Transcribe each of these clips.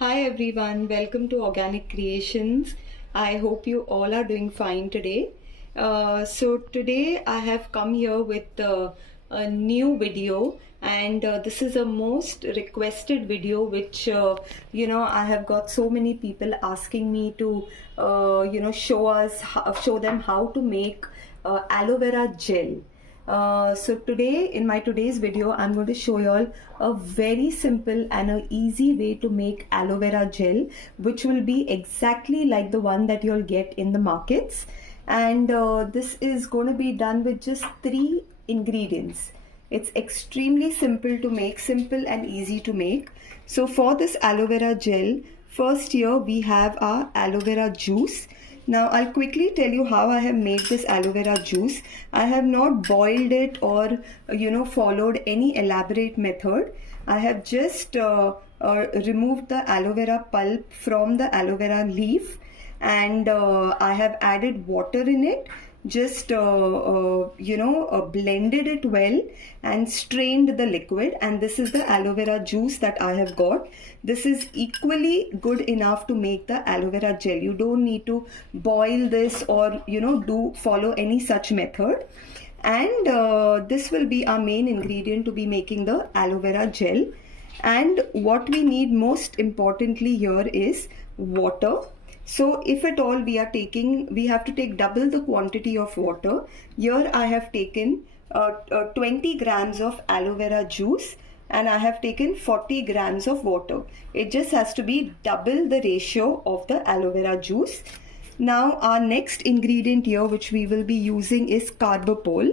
Hi everyone, welcome to Organic Creations. I hope you all are doing fine today. So today I have come here with a new video, and this is a most requested video which I have got so many people asking me to show them how to make aloe vera gel. So today, in my today's video, I'm going to show you all a very simple and a easy way to make aloe vera gel, which will be exactly like the one that you'll get in the markets. And this is going to be done with just 3 ingredients. It's extremely simple to make, simple and easy to make. So for this aloe vera gel, first here we have our aloe vera juice. Now I'll quickly tell you how I have made this aloe vera juice. I have not boiled it or followed any elaborate method. I have just removed the aloe vera pulp from the aloe vera leaf, and I have added water in it, just blended it well and strained the liquid, and this is the aloe vera juice that I have got. This is equally good enough to make the aloe vera gel. You don't need to boil this or follow any such method. And this will be our main ingredient to be making the aloe vera gel. And what we need most importantly here is water. So if at all we have to take double the quantity of water. Here I have taken 20 grams of aloe vera juice, and I have taken 40 grams of water. It just has to be double the ratio of the aloe vera juice. Now our next ingredient here which we will be using is carbapol.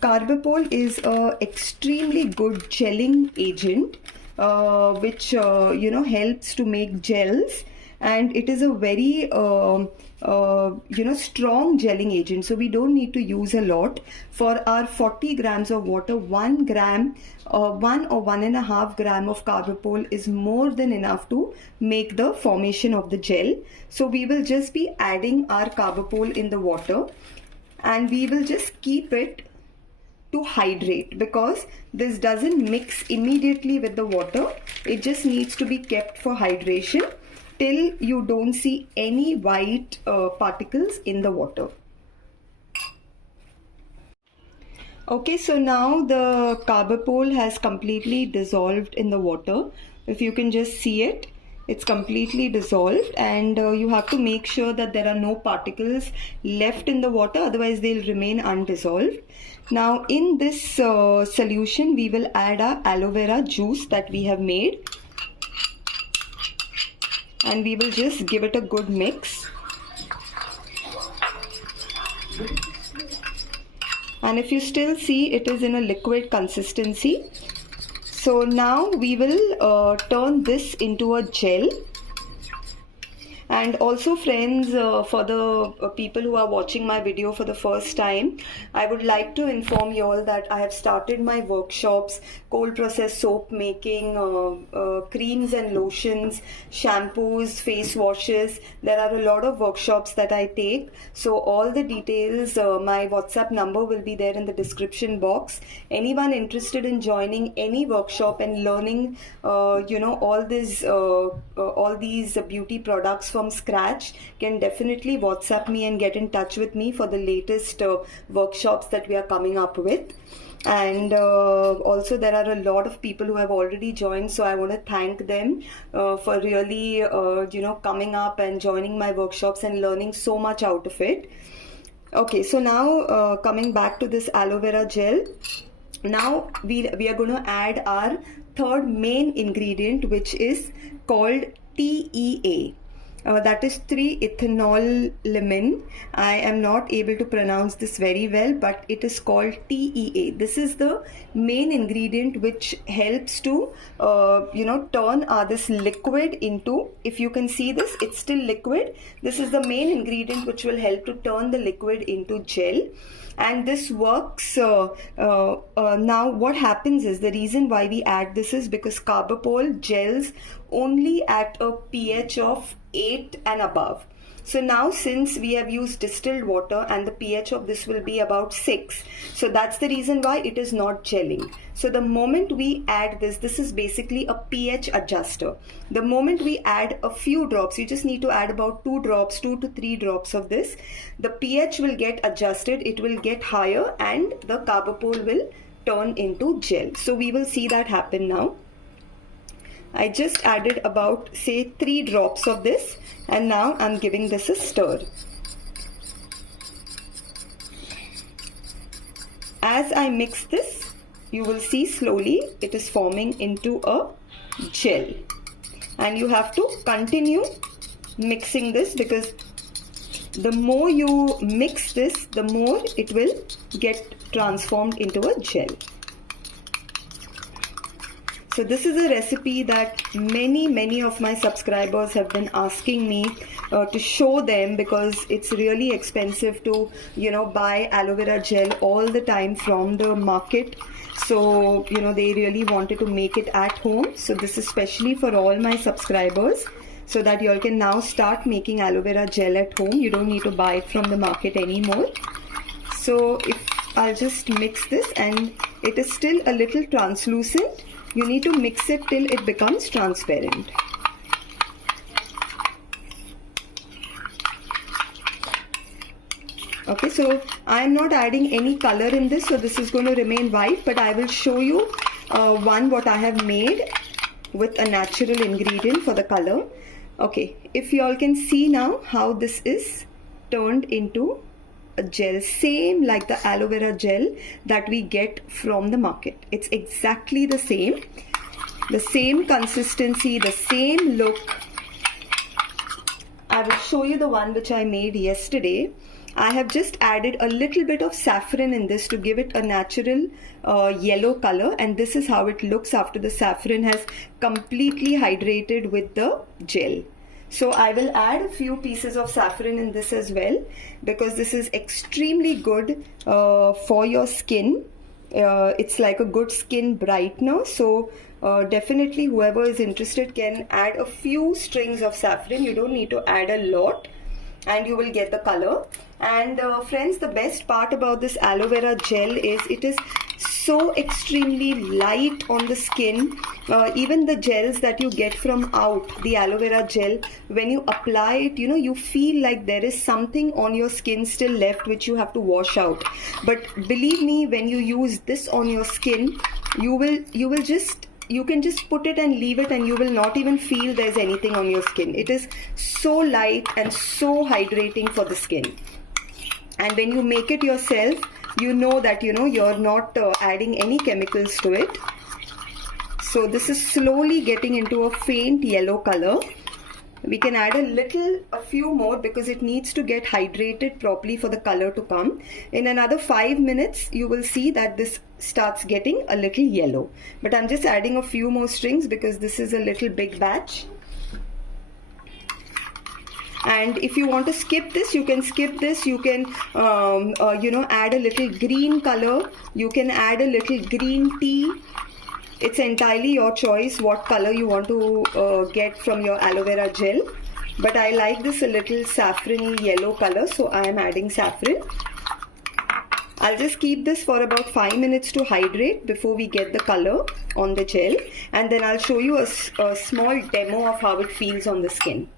Carbapol is a extremely good gelling agent which helps to make gels, and it is a very strong gelling agent, so we don't need to use a lot. For our 40 grams of water, 1 gram or 1.5 gram of carbapol is more than enough to make the formation of the gel. So we will just be adding our carbapol in the water, and we will just keep it to hydrate, because this doesn't mix immediately with the water. It just needs to be kept for hydration till you don't see any white particles in the water. Okay, so now the carbapol has completely dissolved in the water. If you can just see it, it's completely dissolved, and you have to make sure that there are no particles left in the water, otherwise they'll remain undissolved. Now in this solution we will add our aloe vera juice that we have made, and we will just give it a good mix. And if you still see, it is in a liquid consistency. So now we will turn this into a gel. And also friends, for the people who are watching my video for the first time, I would like to inform you all that I have started my workshops, cold process soap making, creams and lotions, shampoos, face washes. There are a lot of workshops that I take. So all the details, my WhatsApp number will be there in the description box. Anyone interested in joining any workshop and learning all these beauty products from scratch can definitely WhatsApp me and get in touch with me for the latest workshops that we are coming up with. And also there are a lot of people who have already joined, so I want to thank them for really coming up and joining my workshops and learning so much out of it. Okay, so now coming back to this aloe vera gel, now we are going to add our third main ingredient, which is called TEA. That is 3-ethanol-lemon. I am not able to pronounce this very well, but it is called TEA. This is the main ingredient which helps to turn this liquid into, if you can see this, it's still liquid. This is the main ingredient which will help to turn the liquid into gel. And this works. Now what happens is, the reason why we add this is because carbapol gels only at a pH of 8 and above. So now since we have used distilled water and the pH of this will be about 6, so that's the reason why it is not gelling. So the moment we add this, this is basically a pH adjuster. The moment we add a few drops, you just need to add about 2 to 3 drops of this, the pH will get adjusted, it will get higher and the carbapole will turn into gel. So we will see that happen now. I just added about say 3 drops of this and now I'm giving this a stir. As I mix this, you will see slowly it is forming into a gel, and you have to continue mixing this because the more you mix this, the more it will get transformed into a gel. So this is a recipe that many of my subscribers have been asking me to show them, because it's really expensive to buy aloe vera gel all the time from the market. So they really wanted to make it at home. So this is specially for all my subscribers, so that you all can now start making aloe vera gel at home. You don't need to buy it from the market anymore. So if I'll just mix this, and it is still a little translucent, you need to mix it till it becomes transparent. Okay, so I am not adding any color in this, so this is going to remain white, but I will show you what I have made with a natural ingredient for the color. Okay, if you all can see now how this is turned into a gel, same like the aloe vera gel that we get from the market. It's exactly the same consistency, the same look. I will show you the one which I made yesterday. I have just added a little bit of saffron in this to give it a natural yellow color, and this is how it looks after the saffron has completely hydrated with the gel. So I will add a few pieces of saffron in this as well, because this is extremely good for your skin. It's like a good skin brightener. So definitely whoever is interested can add a few strings of saffron. You don't need to add a lot, and you will get the color. And friends, the best part about this aloe vera gel is it is so extremely light on the skin. Even the gels that you get from out, the aloe vera gel, when you apply it, you feel like there is something on your skin still left which you have to wash out. But believe me, when you use this on your skin, you can just put it and leave it, and you will not even feel there's anything on your skin. It is so light and so hydrating for the skin. And when you make it yourself, you know that you're not adding any chemicals to it. So this is slowly getting into a faint yellow color. We can add a few more because it needs to get hydrated properly for the color to come. In another 5 minutes, you will see that this starts getting a little yellow. But I'm just adding a few more strings because this is a little big batch. And if you want to skip this, you can skip this. You can add a little green color. You can add a little green tea. It's entirely your choice what color you want to get from your aloe vera gel. But I like this a little saffrony yellow color, so I am adding saffron. I'll just keep this for about 5 minutes to hydrate before we get the color on the gel. And then I'll show you a small demo of how it feels on the skin.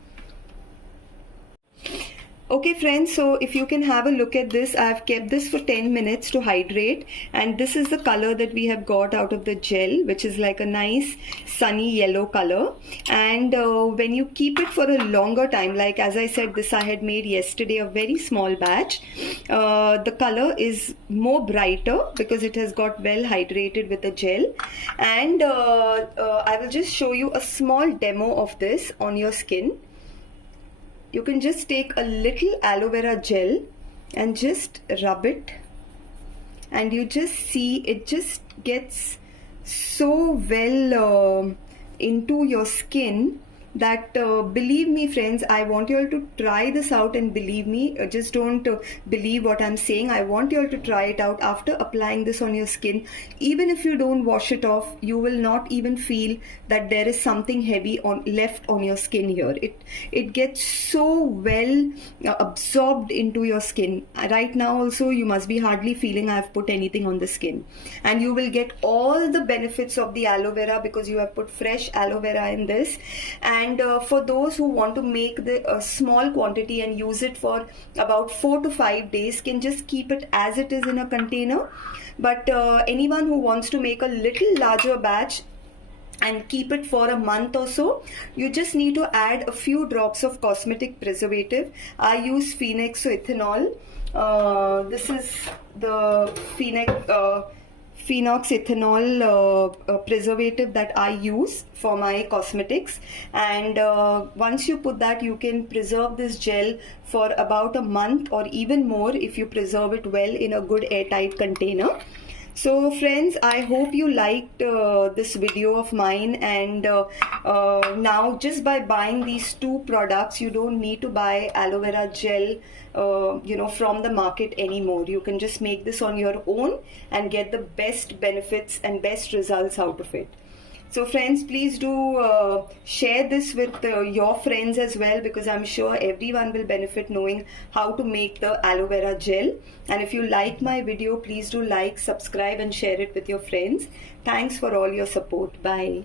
Okay friends, so if you can have a look at this, I've kept this for 10 minutes to hydrate, and this is the color that we have got out of the gel, which is like a nice sunny yellow color. And when you keep it for a longer time, like as I said, this I had made yesterday, a very small batch, the color is more brighter because it has got well hydrated with the gel. And I will just show you a small demo of this on your skin. You can just take a little aloe vera gel and just rub it, and you just see it just gets so well into your skin that believe me friends, I want you all to try this out and believe me. Just don't believe what I'm saying. I want you all to try it out. After applying this on your skin, even if you don't wash it off, you will not even feel that there is something heavy on left on your skin here. It gets so well absorbed into your skin. Right now also you must be hardly feeling I've put anything on the skin, and you will get all the benefits of the aloe vera because you have put fresh aloe vera in this. And for those who want to make the small quantity and use it for about 4 to 5 days, can just keep it as it is in a container. But anyone who wants to make a little larger batch and keep it for a month or so, you just need to add a few drops of cosmetic preservative. I use phenoxyethanol. This is the phenoxyethanol preservative that I use for my cosmetics. And once you put that, you can preserve this gel for about a month or even more if you preserve it well in a good airtight container. So friends, I hope you liked this video of mine, and now just by buying these two products, you don't need to buy aloe vera gel from the market anymore. You can just make this on your own and get the best benefits and best results out of it. So friends, please do share this with your friends as well, because I'm sure everyone will benefit knowing how to make the aloe vera gel. And if you like my video, please do like, subscribe and share it with your friends. Thanks for all your support. Bye.